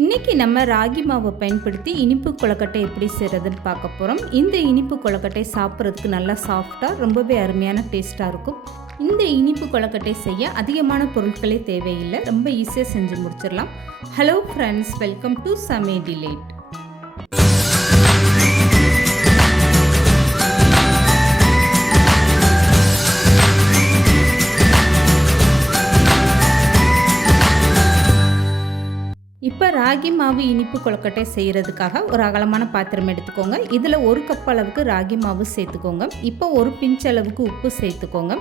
இன்றைக்கி நம்ம ராகி மாவை பயன்படுத்தி இனிப்பு கொழுக்கட்டை எப்படி செய்கிறதுன்னு பார்க்க போகிறோம். இந்த இனிப்பு கொழுக்கட்டை சாப்பிட்றதுக்கு நல்லா சாஃப்டாக ரொம்பவே அருமையான டேஸ்ட்டாக இருக்கும். இந்த இனிப்பு கொழுக்கட்டை செய்ய அதிகமான பொருட்களே தேவையில்லை, ரொம்ப ஈஸியாக செஞ்சு முடிச்சிடலாம். ஹலோ ஃப்ரெண்ட்ஸ், வெல்கம் டு சமே டிலேட். இப்போ ராகி மாவு இனிப்பு கொழுக்கட்டை செய்கிறதுக்காக ஒரு அகலமான பாத்திரம் எடுத்துக்கோங்க. இதில் 1 கப் அளவுக்கு ராகி மாவு சேர்த்துக்கோங்க. இப்போ ஒரு பிஞ்ச் அளவுக்கு உப்பு சேர்த்துக்கோங்க.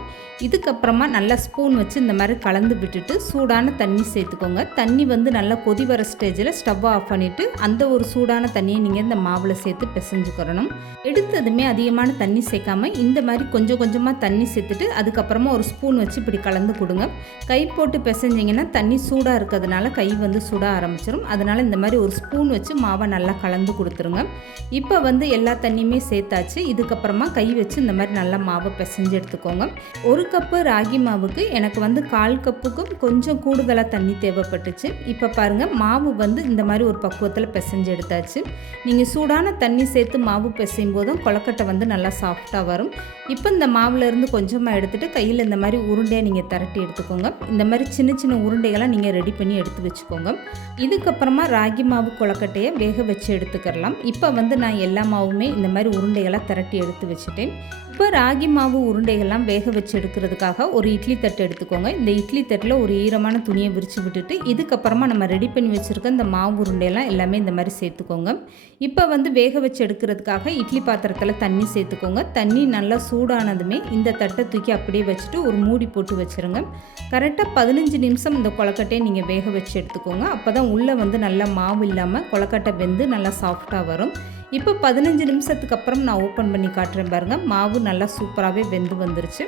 இதுக்கப்புறமா நல்லா ஸ்பூன் வச்சு இந்த மாதிரி கலந்து விட்டுட்டு சூடான தண்ணி சேர்த்துக்கோங்க. தண்ணி நல்லா கொதி வர ஸ்டேஜில் ஸ்டவ்வை ஆஃப் பண்ணிவிட்டு அந்த ஒரு சூடான தண்ணியை நீங்கள் இந்த மாவில் சேர்த்து பிசைஞ்சுக்கிறணும். எடுத்ததுமே அதிகமான தண்ணி சேர்க்காமல் இந்த மாதிரி கொஞ்சம் கொஞ்சமாக தண்ணி சேர்த்துட்டு அதுக்கப்புறமா ஒரு ஸ்பூன் வச்சு இப்படி கலந்து கொடுங்க. கை போட்டு பிசைஞ்சிங்கன்னா தண்ணி சூடாக இருக்கிறதுனால கை சூடாக ஆரம்பிச்சிடும். அதனால் இந்த மாதிரி ஒரு ஸ்பூன் வச்சு மாவை நல்லா கலந்து கொடுத்துருங்க. இப்போ எல்லா தண்ணியுமே சேர்த்தாச்சு. இதுக்கப்புறமா கை வச்சு இந்த மாதிரி நல்லா மாவை பிசைஞ்சு எடுத்துக்கோங்க. 1 கப்பு ராகி மாவுக்கு எனக்கு 1/4 கப்புக்கும் கொஞ்சம் கூடுதலாக தண்ணி தேவைப்பட்டுச்சு. இப்போ பாருங்கள், மாவு இந்த மாதிரி ஒரு பக்குவத்தில் பிசைஞ்சு எடுத்தாச்சு. நீங்கள் சூடான தண்ணி சேர்த்து மாவு பிசையும் போதும் கொழுக்கட்டை நல்லா சாஃப்டாக வரும். இப்போ இந்த மாவுலேருந்து கொஞ்சமாக எடுத்துகிட்டு கையில் இந்த மாதிரி உருண்டையாக நீங்கள் திரட்டி எடுத்துக்கோங்க. இந்த மாதிரி சின்ன சின்ன உருண்டைகளாக நீங்கள் ரெடி பண்ணி எடுத்து வச்சுக்கோங்க. இதுக்கப்புறமா ராகி மாவு கொழுக்கட்டையை வேக வச்சு எடுத்துக்கலாம். இப்போ நான் எல்லா மாவுமே இந்த மாதிரி உருண்டைகளாக திரட்டி எடுத்து வச்சுட்டேன். இப்போ ராகி மாவு உருண்டைகள்லாம் வேக வச்சு எடுக்கிறதுக்காக ஒரு இட்லி தட்டு எடுத்துக்கோங்க. இந்த இட்லி தட்டில் ஒரு ஈரமான துணியை விரித்து விட்டுட்டு இதுக்கப்புறமா நம்ம ரெடி பண்ணி வச்சுருக்க இந்த மாவு உருண்டையெல்லாம் எல்லாமே இந்த மாதிரி சேர்த்துக்கோங்க. இப்போ வேக வச்சு எடுக்கிறதுக்காக இட்லி பாத்திரத்தில் தண்ணி சேர்த்துக்கோங்க. தண்ணி நல்லா சூடானதுமே இந்த தட்டை தூக்கி அப்படியே வச்சுட்டு ஒரு மூடி போட்டு வச்சுருங்க. கரெக்டாக 15 நிமிஷம் இந்த கொழுக்கட்டையை நீங்கள் வேக வச்சு எடுத்துக்கோங்க. அப்போ தான் உள்ளே நல்லா மாவு இல்லாமல் கொழுக்கட்டை வெந்து நல்லா சாஃப்டாக வரும். இப்போ 15 நிமிஷத்துக்கு அப்புறம் நான் ஓப்பன் பண்ணி காட்டுறேன் பாருங்கள். மாவு நல்லா சூப்பராகவே வெந்து வந்துருச்சு.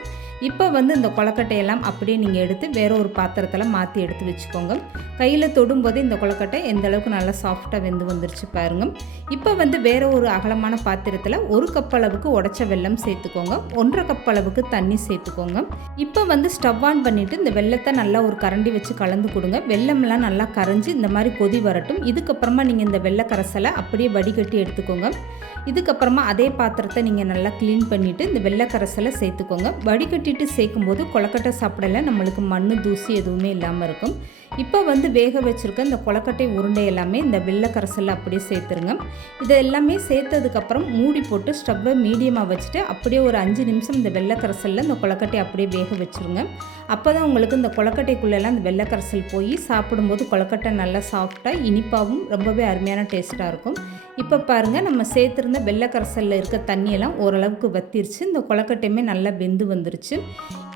இப்போ இந்த கொழுக்கட்டையெல்லாம் அப்படியே நீங்கள் எடுத்து வேறு ஒரு பாத்திரத்தில் மாற்றி எடுத்து வச்சுக்கோங்க. கையில் தொடும்போது இந்த கொழுக்கட்டை எந்த அளவுக்கு நல்லா சாஃப்டாக வெந்து வந்துருச்சு பாருங்கள். இப்போ வேறு ஒரு அகலமான பாத்திரத்தில் 1 கப் அளவுக்கு உடைச்ச வெல்லம் சேர்த்துக்கோங்க. 1/2 கப் அளவுக்கு தண்ணி சேர்த்துக்கோங்க. இப்போ ஸ்டவ் ஆன் பண்ணிவிட்டு இந்த வெல்லத்தை நல்லா ஒரு கரண்டி வச்சு கலந்து கொடுங்க. வெல்லம்லாம் நல்லா கரைஞ்சி இந்த மாதிரி கொதி வரட்டும். இதுக்கப்புறமா நீங்கள் இந்த வெள்ளை கரைசலை அப்படியே வடிகட்டி எடுத்துக்கோங்க. இதுக்கப்புறமா அதே பாத்திரத்தை நீங்கள் நல்லா க்ளீன் பண்ணிவிட்டு இந்த வெள்ளை கரைசலை சேர்த்துக்கோங்க. வடிகட்டிட்டு சேர்க்கும்போது கொழுக்கட்டை சாப்பிடல நம்மளுக்கு மண் தூசி எதுவுமே இல்லாமல் இருக்கும். இப்போ வேக வச்சுருக்க இந்த கொழுக்கட்டை உருண்டை எல்லாமே இந்த வெள்ளை கரைசலில் அப்படியே சேர்த்துருங்க. இதை எல்லாமே சேர்த்ததுக்கப்புறம் மூடி போட்டு ஸ்டவ்வை மீடியமாக வச்சுட்டு அப்படியே ஒரு 5 நிமிஷம் இந்த வெள்ளை கரைசலில் இந்த கொழுக்கட்டை அப்படியே வேக வச்சுருங்க. அப்போ தான் உங்களுக்கு இந்த கொழுக்கட்டைக்குள்ளெல்லாம் இந்த வெள்ளை கரைசல் போய் சாப்பிடும்போது கொழுக்கட்டை நல்லா சாஃப்டாக இனிப்பாகவும் ரொம்பவே அருமையான டேஸ்ட்டாக இருக்கும். இப்போ பாருங்கள், நம்ம சேர்த்துருந்த வெள்ளை கரைசலில் இருக்க தண்ணியெல்லாம் ஓரளவுக்கு வத்திருச்சு. இந்த கொழுக்கட்டையுமே நல்லா வெந்து வந்துருச்சு.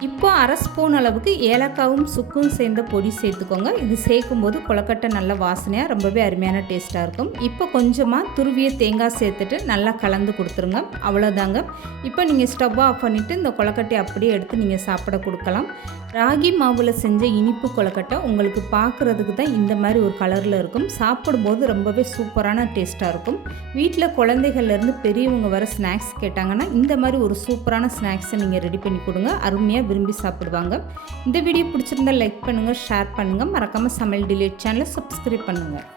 இப்போ 1/2 ஸ்பூன் அளவுக்கு ஏலக்காவும் சுக்கும் சேர்ந்த பொடி சேர்த்துக்கோங்க. இது சேர்க்கும்போது கொழுக்கட்டை நல்ல வாசனையாக ரொம்பவே அருமையான டேஸ்ட்டாக இருக்கும். இப்போ கொஞ்சமாக துருவிய தேங்காய் சேர்த்துட்டு நல்லா கலந்து கொடுத்துருங்க. அவ்வளோதாங்க. இப்போ நீங்கள் ஸ்டவ் ஆஃப் பண்ணிவிட்டு இந்த கொழுக்கட்டையை அப்படியே எடுத்து நீங்கள் சாப்பிட கொடுக்கலாம். ராகி மாவில் செஞ்ச இனிப்பு கொழுக்கட்டை உங்களுக்கு பார்க்குறதுக்கு தான் இந்த மாதிரி ஒரு கலரில் இருக்கும். சாப்பிடும்போது ரொம்பவே சூப்பரான டேஸ்ட்டாக இருக்கும். வீட்டில் குழந்தைகள்லேருந்து பெரியவங்க வர ஸ்நாக்ஸ் கேட்டாங்கன்னா இந்த மாதிரி ஒரு சூப்பரான ஸ்நாக்ஸை நீங்கள் ரெடி பண்ணி கொடுங்க. அருமையாக விரும்பி சாப்பிடுவாங்க. இந்த வீடியோ பிடிச்சிருந்தால் லைக் பண்ணுங்கள், ஷேர் பண்ணுங்கள். மறக்காமல் சமையல் டிலேட் சேனலை சப்ஸ்கிரைப் பண்ணுங்கள்.